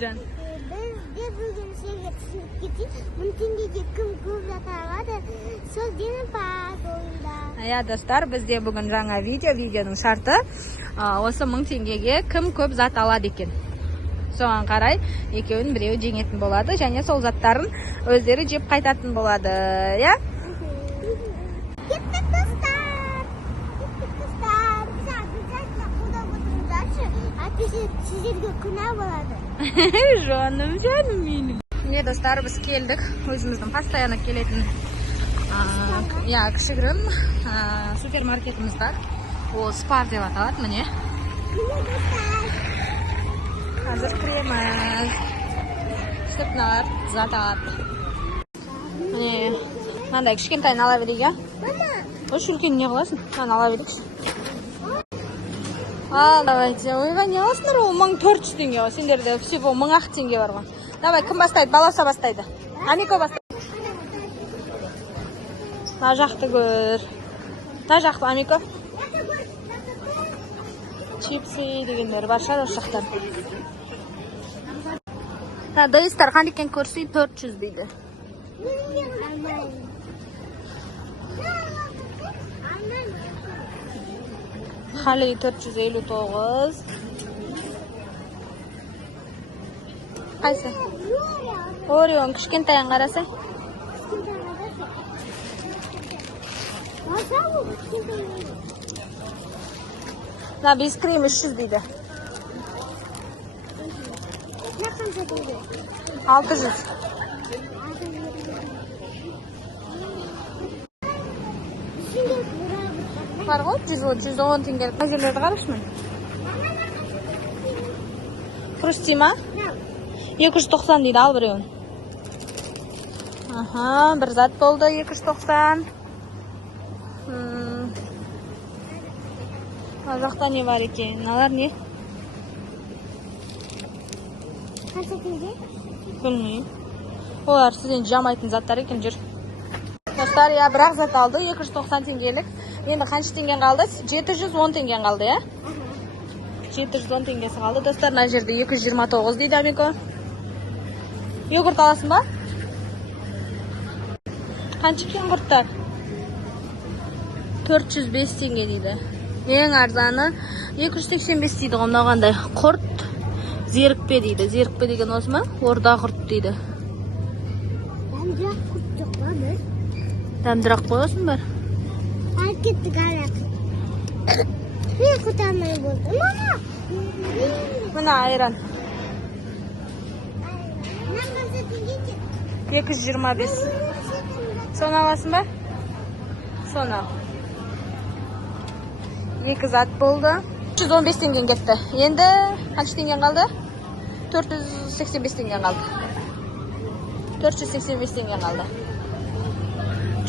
Canım. Biz bugün şeye gittik. Bunun tengege kim көп жата алады. Сол жеңімпаз ойында. Ya dostlar, bizde bugün жаңа видеоның шарты осы 1000 теңгеге кім көп зат алады екен. Соған қарай екеуін біреу жеңетін болады және сол заттарын өздері жеп қайтатын болады, ya? Кеттік достар. Biz обязательно қолдап отырыңыздаршы. Әйтпесе сіздерге күнә болады. Жаным менің. Міне достар, біз келдік. Өзіміздің постоянно келетін кішігірім супермаркетімізді. Ол Спар деп аталады, міне. Қазір кіреміз. Сүтнар, затат. Міне, мынандай кішкентайын ала берейік, я? Өш үлкен не қыласың? Мынаны ала берейікші. Ал, давайте. Ойға не аласыңдар? Ол 1400 теңге ғой. Сендерде всего 1000 теңге бар ғой. Давай, кім бастайды? Баласа бастайды. Амико бастайды. Мына жақты көр. Мына жақты, Амико. Чипсы дегендер бар шығар осы жақтан. Дайыстар қандай екен көрсей 400 дейді. Хали 459. Қайсы? Орион кішкентайын қарасай. На бискрем 300 дейді. 600. Бар ғой 110 теңге. Қай жерлерді қарашмын? Хрусти ма? 290 дейді, ал біреуін. Бір зат болды 290. Жақта не бар екен? Налар не? Қанша теңге? Білмеймін. Олар сізден жамайтын заттар екен жүр. Достар, бірақ зат алды 290 теңгелік. Енді қанша теңген қалды? 710 теңген қалды, я? 710 теңгесі қалды. Достар, мына жерде 229 дейді, Амико. Йогурт аласың ба? Қанша екен құрттар? 405 теңге дейді. Ең арзаны 285 дейді ғымдағандай. Құрт зерікпе дейді. Зерікпе деген осы ма? Орда құрт дейді. Дәмдірақ құрт жоқ па бір? Дәмдірақ қойылсын бар? Әркеттік арақ. Мен құрт алмай болды. Мама! Мына айран. Мына қанша теңге? 225. Соны аласың ба? Соны ал. 2 зат болды. 315 теңген кетті. Енді қанша теңген қалды? 485 теңген қалды. 485 теңген қалды.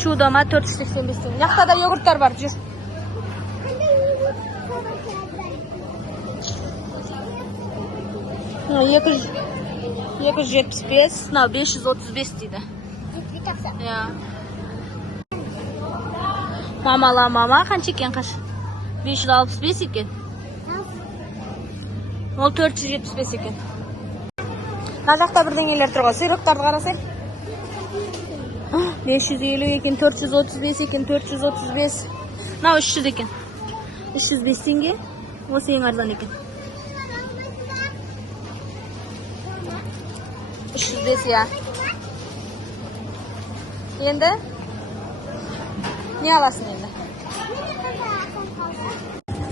Чудома 485 теңген. Яқта да йогурттар бар, жүр. 275, мынау 535 дейді. Мама, қанша екен қаш? 565 екен. Ол 475 екен. Мына жақта бірдеңелер тұр ғой, сыйлықтарды қарасай. 550 екен, 435 екен, 435. Мынау 300 екен. 305 теңге. Осы ең арзан екен. 305, я. Енді? Не аласың енді?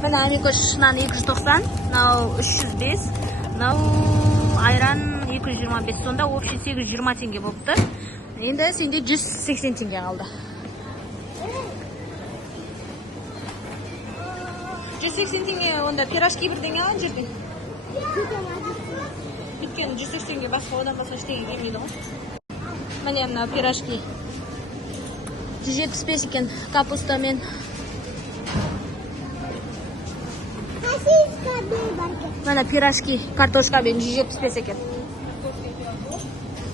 Мына Амико шынан 290, мынау 305, мынау айран 225, сонда общий 820 теңге болыпты. Енді сенде 180 теңге қалды. 180 теңге, онда пирожки бірдеңе алын жерден. Өйткені 180 теңге басқа одан басқа ештеңе келмейді ғой. Міне мына пирожки. 175 екен капустамен. Мына пирожки картошкамен 175 екен.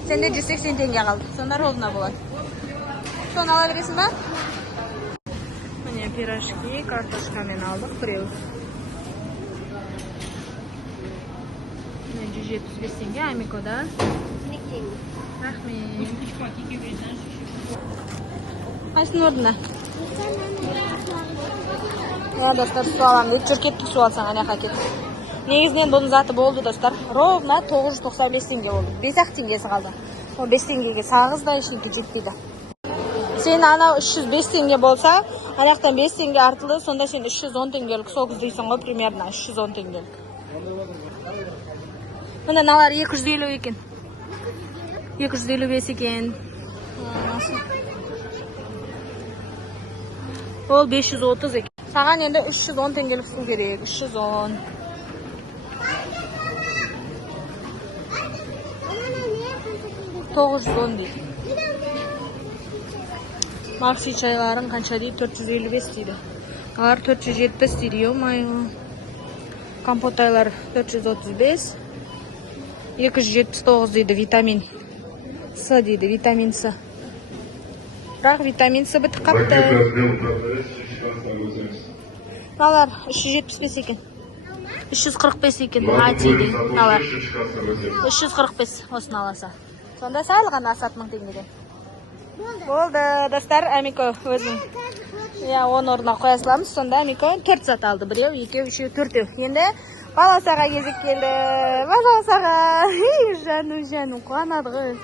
Сенде 180 теңге қалды. Сонда rolына болады. Соны ала бересің ба? Міне Пирожки, картошкамен алдық біреу. 175 теңге Амикода. Рахмет. Қайсының орнына? Достар, су алам дейді. Жүр кеттік, су алсаң, аяққа кеттік. Негізінен бұның заты болды, достар. Ровна 995 теңге болды. 5-ақ теңгесі қалды. Ол 5 теңгеге сағыз да ішінке жетпейді. Сен анау 305 теңге болса, аяқтан 5 теңге артылды, сонда сен 310 теңгелік соғыз дейсің ғой, примерно 310 теңгелік. Мына налар 250 екен. 255 екен. Ол 530 екен. Саған енді 310 теңгелік су керек. 310. $910 дейді. Макси чайларын қанша дейді? 455 дейді. Алар 470 дейді. Ё-майо. Компотайлар 435. 279 дейді витамин С дейді, витамин С. Бірақ витамин С бітіп қапты. Налар 375 екен. 345 екен. Атиді. Налар 345 осыны аласа. Сонда сәл ғана асат 1000 теңгеден. Болды, достар, Амико өзің. 10 орнына қоя саламыз. Сонда Амико 4 зат алды. Біреу, екеу, үшеу, төртеу. Енді баласаға кезек келді. Баласаға. Жаным, қуанады ғой.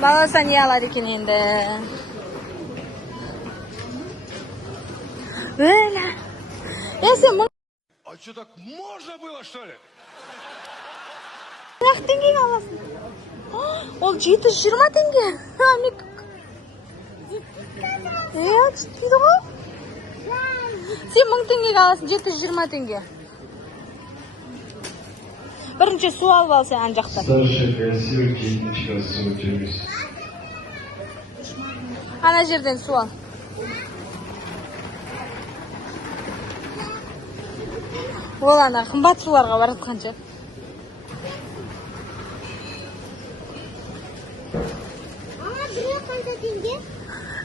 Баласа не алады екен енді? Өйля. Сен мың... А что, так можно было, что ли? Ақ теңгеге аласың. Ол 720 теңге. Амик. Жетпейді ғой. Сен 1000 теңгеге аласың, 720 теңге. Бірінші су алып алсың ан жақта. Старшая кассир, техничка, су. Ана жерден су ал. Ол ана қымбат суларға баратқанша.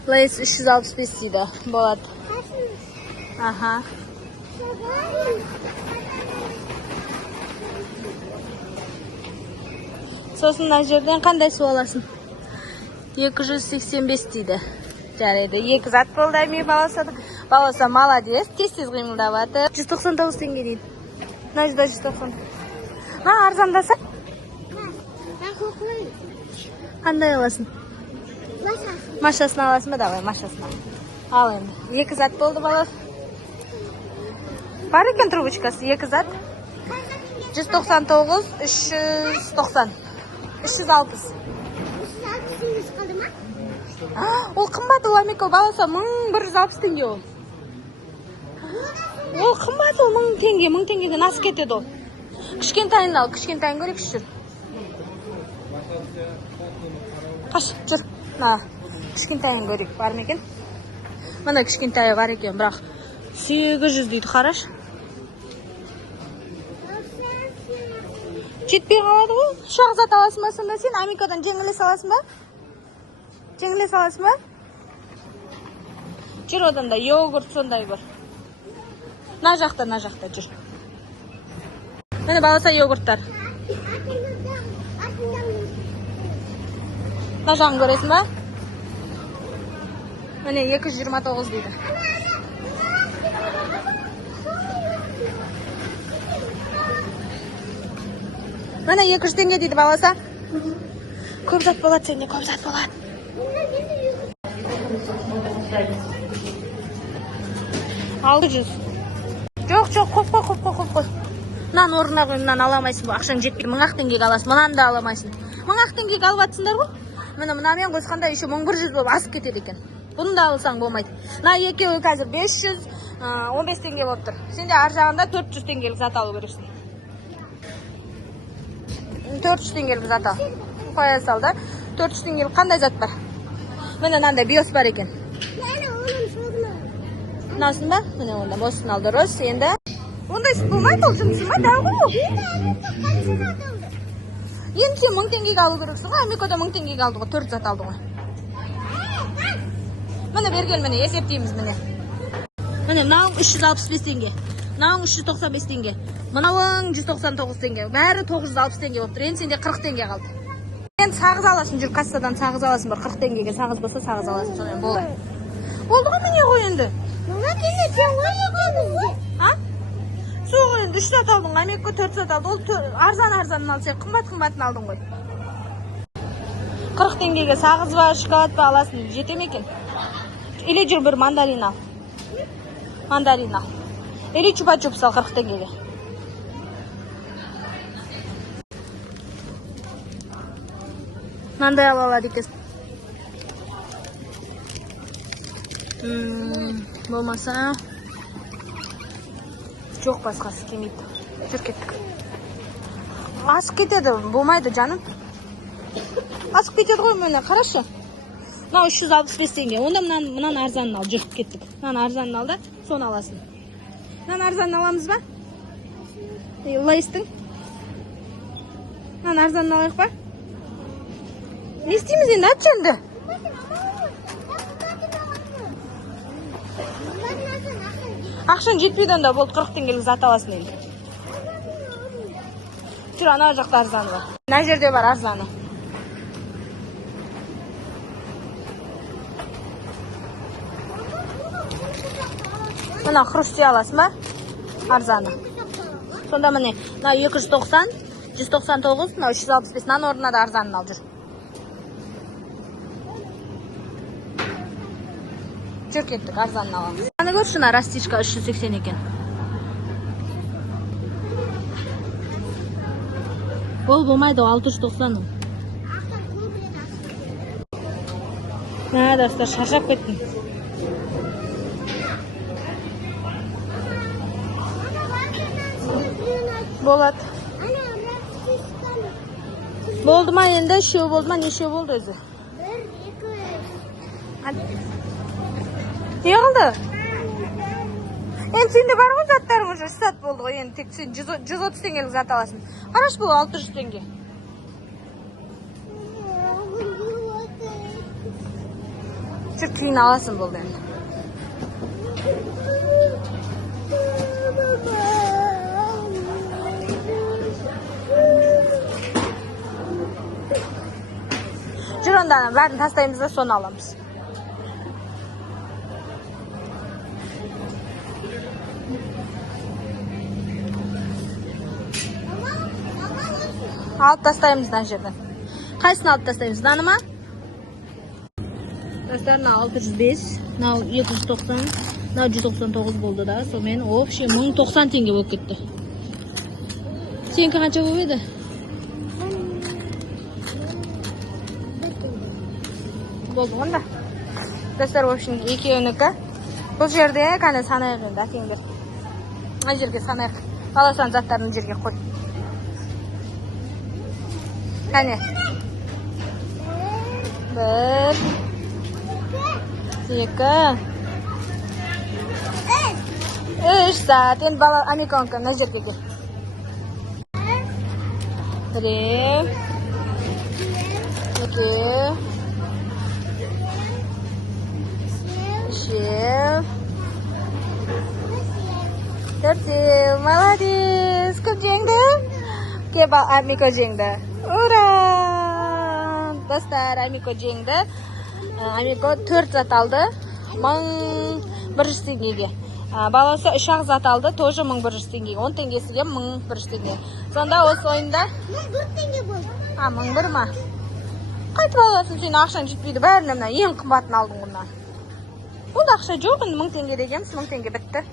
Лейс 365 дейді. Болады. Аха. Сосын мына жерден қандай су аласың? 285 дейді. Жарайды. 2 зат болды әме баласады. Баласа молодец. Тез-тез қимылдап жатыр. 199 теңге дейді. Мына жерде 190. Арзандаса? Қандай аласың? Машасын аласың ба? Давай, машасын ал. Ал енді. 2 зат болды балас. Бар екен трубочкасы, 2 зат. 199, 390. 360. қалды ма? Ол қымбат, ол Амико баласа 1160 теңге ол. Ол қымбат, ол 1000 теңге, 1000 теңгеден асып кетеді ол. Кішкентайын ал, кішкентайын көрек жүр. Қаш, жүр. Кішкентайын көрек бар ма екен? Мына кішкентайы бар екен, бірақ 800 дейді, қараш. Жетпей қалады ғой. Шақ зат аласың ба сонда сен? Амикодан жеңілес аласың ба? Жеңілес аласың ба? Жүр одан да йогурт сондай бар. На жақта жүр. Міне баласа йогурттар. На жағын көресің ба? Міне 229 дейді. Міне 200 теңге дейді баласа. Көп зат болады сенде, көп зат болады. Алды жүз. Жоқ, қоп. Мынаны орнына қой, мынаны аламайсың ба? Ақшаң жетпей, 1000 теңгеге аласың, мынаны да аламайсың. 1000 теңгеге алып атсыңдар ғой. Мынамен қосқанда еще 1100 болып асып кетеді екен. Бұны да алсаң болмайды. Мына екеуі қазір 515 теңге болып тұр. Сенде ар жағында 400 теңгелік зат алу керексің. 400 теңгелік зат ал. Қоя сал да. 400 теңгелік қандай зат бар? Міне мынандай биос бар екен. Мынасын ба? Міне онда босын ал, дұрыс. Енді ондай сүт болмайды, ол жұмысы ма? Дәу ғой. Енді сен 1000 теңгеге алу керексің ғой. Амикода 1000 теңгеге алды ғой, 4 зат алды ғой. Міне бергел, міне есептейміз міне. Міне мынауың 365 теңге. Мынауың 395 теңге. Мынауың 199 теңге. Бәрі 960 теңге болып тұр. Енді сенде 40 теңге қалды. Енді сағыз аласың, жүр кассадан сағыз аласың, бір 40 теңгеге сағыз болса сағыз аласың. Сонымен болды. Болды ғой міне ғой енді. Мама теңге сен ғой екенбізде. А? Соқ енді 3 сат алдың, Америка 4 сат алды. Ол арзан-арзанын ал, сен қымбат-қымбатын алдың ғой. 40 теңгеге сағыз ба, шоколад ба аласың, жете ме екен? Или жүр бір мандарин ал. Мандарин ал. Или чупа-чупс ал 40 теңгеге. Мынандай алады екенсің. Болмаса жоқ, басқасы келмейді. Жүр кеттік. Асып кетеді, болмайды жаным. Асып кетеді ғой мені, қарашы. Мынау 365 теңге. Онда мынаны арзанын ал, жүр кеттік. Мынаны арзанын ал да, соны аласың. Мынаны арзанын аламыз ба? Лайстың. Мынаны арзанын алайық ба? Не істейміз енді, атшы енді? Ақшан жетпейді онда, болды 40 теңгелік зат аласың енді. Жүр, ана жақта арзаны бар. Мына жерде бар арзаны. Мына хрусти аласың ба? Арзаны. Сонда міне, мына 290, 199, мына 365, мына орнына да арзанын ал, жүр. Жүр кеттік, арзанын аламыз. Аны көрші, мына растичка 380 екен. Ол болмайды, 690. Достар, шаршап кеттім. Болады. Болды ма енді? Үшеу болды ма? Нешеу болды өзі? 1, 2, 3. Не қылды? Енді сенде бар ғой заттарың уже 3 сат болды ғой. Енді тек сен 130 теңгелік зат аласың. Қараш бұл 600 теңге. Жүр кейін аласың болды енді. Жүр онда бәрін тастаймыз да соны аламыз. Алып тастаймыз мына жерден. Қайсыны алып тастаймыз? Мынаны ма? Достар, мына 605, мынау 290, мынау 199 болды да. Сонымен общий 1090 теңге болып кетті. Сенікі қанша болып еді? Болды онда. Достар, в общем, екеуінікі. Бұл жерде қане санайық енді, әтеңдер. Мына жерге санайық. Қаласан заттарын жерге қой. Қане. 1, 2, 3 сат. Енді бала американка мына жерге кел. 3, 2, 4, молодец. Көп жеңді? Кеп Амико жеңді. Ура! Достар, Амико жеңді. Амико 4 зат алды. 1100 теңгеге. Баласы 3 ақ зат алды, тоже 1100 теңгеге. 10 теңгесіге 1100 теңге. Сонда осы ойында 1000 теңге болды. 1001 ма? Қайтып аласың, сен ақшаң жетпейді. Бәріне мына ең қымбатын алдың бұнdan. Бұл ақша жоқ, 1000 теңге дегенбіз, 1000 теңге бітті.